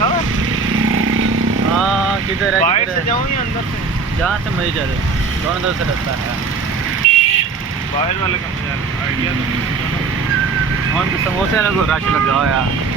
देखा? हाँ किधर है? बाहर से जाऊँ या अंदर से? जहाँ से मर्जी चले, दोनों तरफ से रास्ता है। बाहर वाले का मुझे आइडिया तो हम तो समोसे को रश लगा हुआ है।